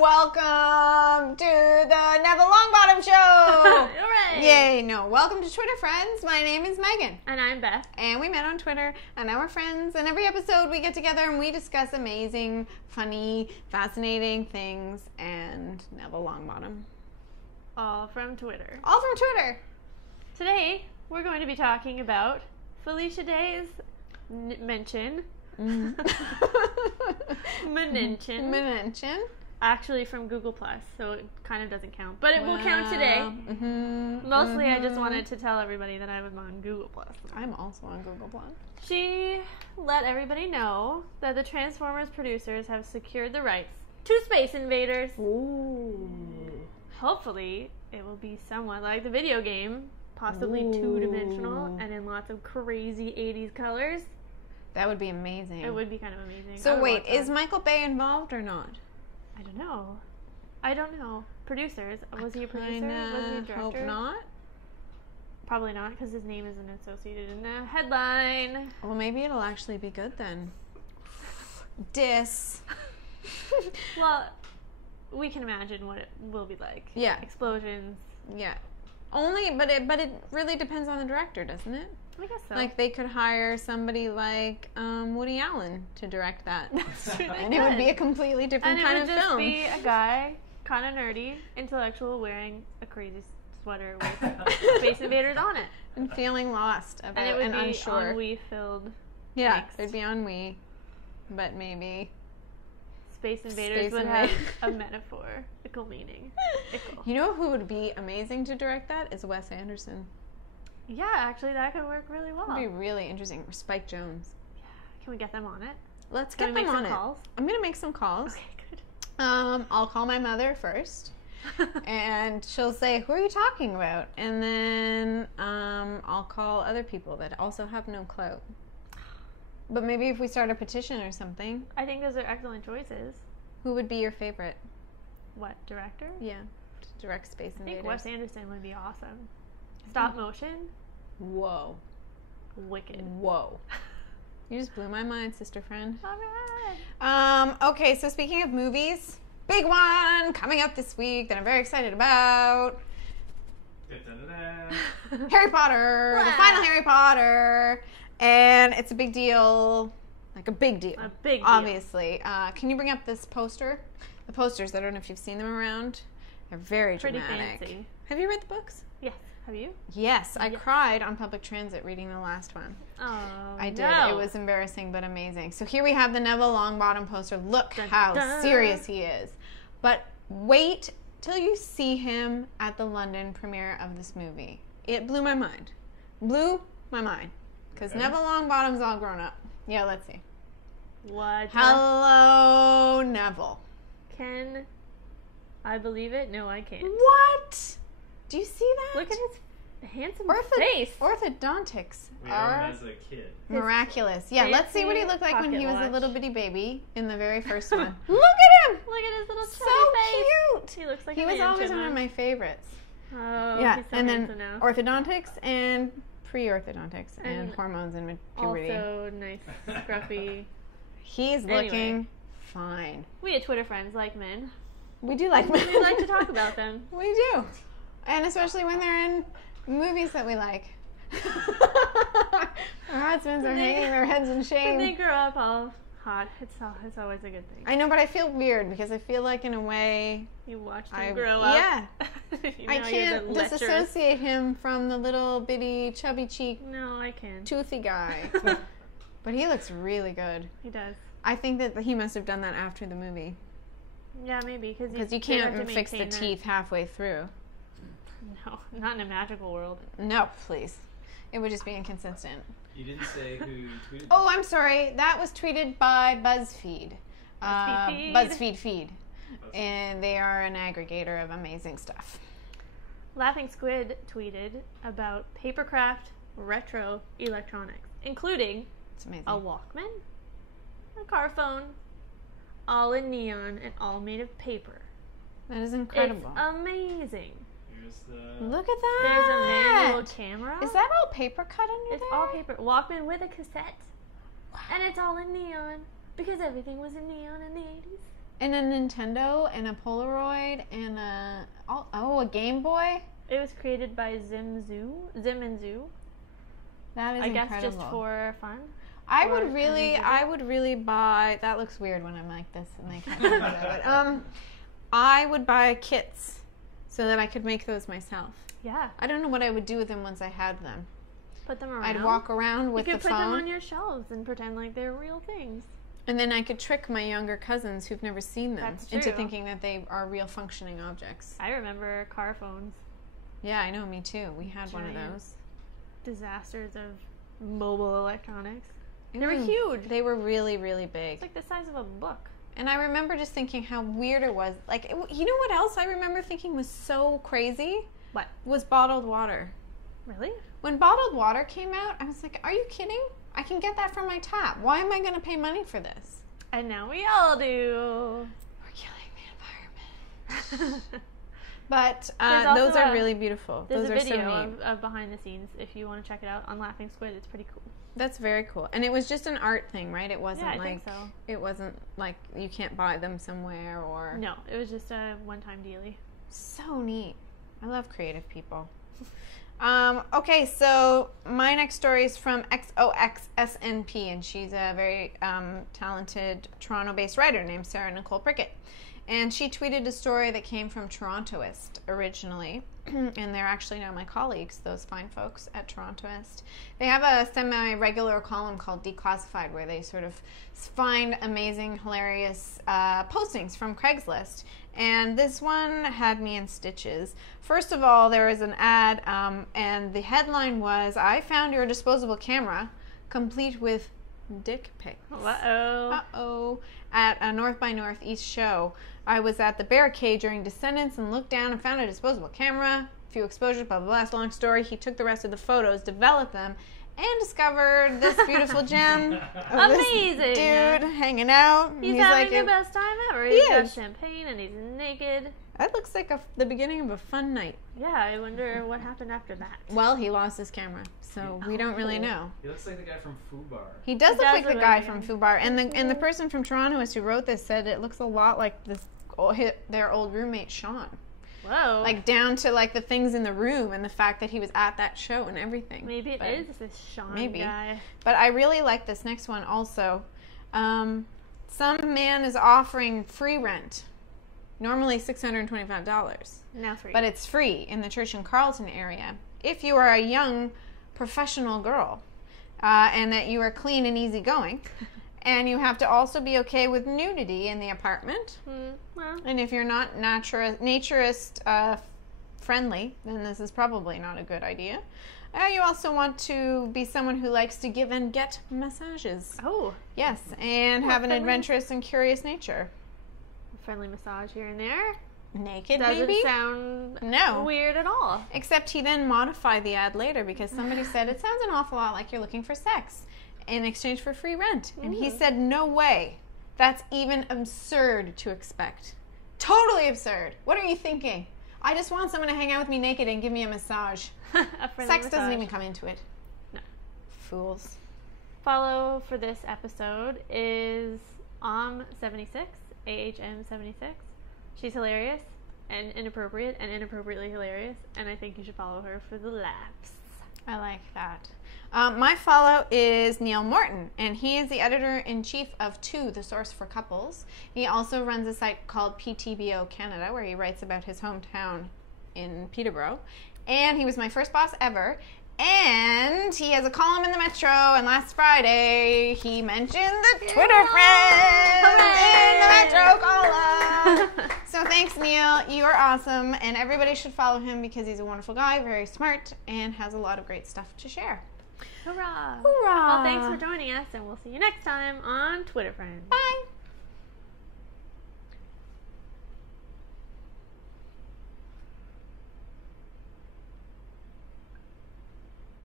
Welcome to the Neville Longbottom Show! Hooray! Yay, no. Welcome to Twitter Friends. My name is Megan. And I'm Beth. And we met on Twitter, and now we're friends. And every episode we get together and we discuss amazing, funny, fascinating things and Neville Longbottom. All from Twitter. All from Twitter. Today, we're going to be talking about Felicia Day's mention. Mention. Actually from Google+, so it kind of doesn't count. But it will count today. Mostly I just wanted to tell everybody that I was on Google+. I'm also on Google+. She let everybody know that the Transformers producers have secured the rights to Space Invaders. Ooh. Hopefully, it will be somewhat like the video game, possibly two-dimensional and in lots of crazy 80s colors. That would be amazing. It would be kind of amazing. So wait, is Michael Bay involved or not? I don't know. Producers. Was he a producer? Was he a director? Hope not. Probably not, because his name isn't associated in the headline. Well, maybe it'll actually be good then. Well, we can imagine what it will be like. Yeah. Explosions. Yeah. But it really depends on the director, doesn't it? I guess so. Like, they could hire somebody like Woody Allen to direct that. That's true. And it would be a completely different kind of film. And it would just be a guy, kind of nerdy, intellectual, wearing a crazy sweater with Space Invaders on it. And feeling lost about and it would be unsure. Ennui-filled. Yeah, angst. it'd be ennui. But maybe Space Invaders would have a metaphorical meaning. You know who would be amazing to direct that? Is Wes Anderson. Yeah, actually, that could work really well. It would be really interesting. Or Spike Jonze. Yeah. Can we get them on it? Let's get them on it. Calls? I'm going to make some calls. Okay, good. I'll call my mother first. And she'll say, who are you talking about? And then I'll call other people that also have no clout. But maybe if we start a petition or something. I think those are excellent choices. Who would be your favorite? What, director? Yeah, to direct Space Invaders. I think Wes Anderson would be awesome. Stop motion? Whoa. Wicked. Whoa. You just blew my mind, sister friend. All right. Okay, so speaking of movies, big one coming up this week that I'm very excited about. Harry Potter. The final Harry Potter. And it's a big deal. Like a big deal. A big deal. Obviously. Can you bring up this poster? The posters, I don't know if you've seen them around. They're very dramatic. Pretty fancy. Have you read the books? Yes. Have you? Yes. I cried on public transit reading the last one. Oh, I did. no. It was embarrassing but amazing. So here we have the Neville Longbottom poster. Look Dun, how dun. serious he is. But wait till you see him at the London premiere of this movie. It blew my mind. Blew my mind. Because Neville Longbottom's all grown up. Yeah, let's see. What? Hello, Neville. Can I believe it? No, I can't. What? Do you see that? Look at his handsome face. Orthodontics We are are as a kid. miraculous. Yeah, let's see what he looked like when he was pocket a little watch. bitty baby in the very first one. Look at him! Look at his little So chubby face. cute! He looks like He a was always mansion, one of huh? my favorites. Oh, Yeah, he's so and then handsome now. orthodontics and pre-orthodontics and And hormones and puberty. Also nice, scruffy. He's Anyway. looking fine. We at Twitter Friends like men. We do like men. We like to talk about them. We do. And especially when they're in movies that we like. Our husbands are hanging their heads in shame. When they grow up all hot, it's always a good thing. I know, but I feel weird because I feel like in a way You watched him grow up. Yeah. I Now you're can't the lecherous- disassociate him from the little bitty chubby cheek No, I can. toothy guy. But he looks really good. He does. I think that he must have done that after the movie. Yeah, maybe Because you can't fix the teeth halfway through. No, not in a magical world. No, please. It would just be inconsistent. You didn't say who tweeted Oh, I'm sorry. That was tweeted by BuzzFeed. BuzzFeed Feed. And they are an aggregator of amazing stuff. Laughing Squid tweeted about papercraft retro electronics, including It's amazing. a Walkman, a car phone, all in neon and all made of paper. That is incredible. It's amazing. Here's the... Look at that. There's a manual camera. Is that all paper cut under It's there? all paper. Walkman with a cassette. And it's all in neon because everything was in neon in the 80s. And a Nintendo and a Polaroid and a Game Boy. It was created by Zim and Zoo. That is I guess incredible. just for fun. I or would really buy. That looks weird when I'm like this and they can't do it. I would buy kits so that I could make those myself. Yeah. I don't know what I would do with them once I had them. Put them around. I'd walk around with the You could phone. put them on your shelves and pretend like they're real things. And then I could trick my younger cousins who've never seen them That's into true. thinking that they are real functioning objects. I remember car phones. Yeah, I know, me too. We had one of Giant those. Disasters of mobile electronics. They were huge. They were really, really big. It's like the size of a book. And I remember just thinking how weird it was. Like, you know what else I remember thinking was so crazy? What? Was bottled water. Really? When bottled water came out, I was like, are you kidding? I can get that from my tap. Why am I going to pay money for this? And now we all do. We're killing the environment. But There's also those are really beautiful. There's Those a are video so neat. of behind the scenes if you want to check it out on Laughing Squid. It's pretty cool. That's very cool. And it was just an art thing, right? It wasn't I like think so. It wasn't like you can't buy them somewhere or No, it was just a one-time dealie. So neat. I love creative people. Okay, so my next story is from XOXSNP, and she's a very talented Toronto-based writer named Sarah Nicole Prickett. And she tweeted a story that came from Torontoist originally, and they're actually now my colleagues, those fine folks at Torontoist. They have a semi-regular column called Declassified, where they sort of find amazing, hilarious postings from Craigslist. And this one had me in stitches. First of all, there was an ad, and the headline was, "I found your disposable camera, complete with dick pics." Uh-oh. Uh-oh. At a North by Northeast show. I was at the barricade during Descendants and looked down and found a disposable camera, a few exposures, blah, blah, blah. It's a long story. He took the rest of the photos, developed them, and discovered this beautiful gem of Amazing. this dude hanging out. He's like having the best time ever. He He's got is. champagne and he's naked. That looks like the beginning of a fun night. Yeah, I wonder what happened after that. Well, he lost his camera, so we don't really know. He looks like the guy from Fubar. He does He look does like the look guy like from him. Fubar, and the person from Toronto who wrote this said it looks a lot like their old roommate Sean, Whoa. like down to like the things in the room and the fact that he was at that show and everything. Maybe it But- is this Sean maybe. guy. But I really like this next one also. Some man is offering free rent, normally $625. Now free. But it's free in the Church and Carlton area if you are a young professional girl and that you are clean and easygoing. And you have to also be okay with nudity in the apartment. Well, And if you're not naturist friendly, then this is probably not a good idea. You also want to be someone who likes to give and get massages. oh, Yes, and Oh, have an friendly. adventurous and curious nature. friendly massage here and there. Naked, Doesn't maybe? sound No. weird at all. Except he then modified the ad later because somebody said, it sounds an awful lot like you're looking for sex in exchange for free rent. And he said, no way. That's even absurd to expect. Totally absurd. What are you thinking? I just want someone to hang out with me naked and give me a massage. A friendly Sex doesn't massage. even come into it. No. Fools. Follow for this episode is Om76, AHM76. She's hilarious and inappropriate and inappropriately hilarious, and I think you should follow her for the laughs. I like that. My follow is Neil Morton, and he is the editor-in-chief of Two, the source for couples. He also runs a site called PTBO Canada, where he writes about his hometown in Peterborough. And he was my first boss ever. And he has a column in the Metro, and last Friday he mentioned the Twitter friends in the Metro column. So thanks, Neil. You are awesome, and everybody should follow him because he's a wonderful guy, very smart, and has a lot of great stuff to share. Hurrah! Hoorah! Well, thanks for joining us, and we'll see you next time on Twitter Friends. Bye.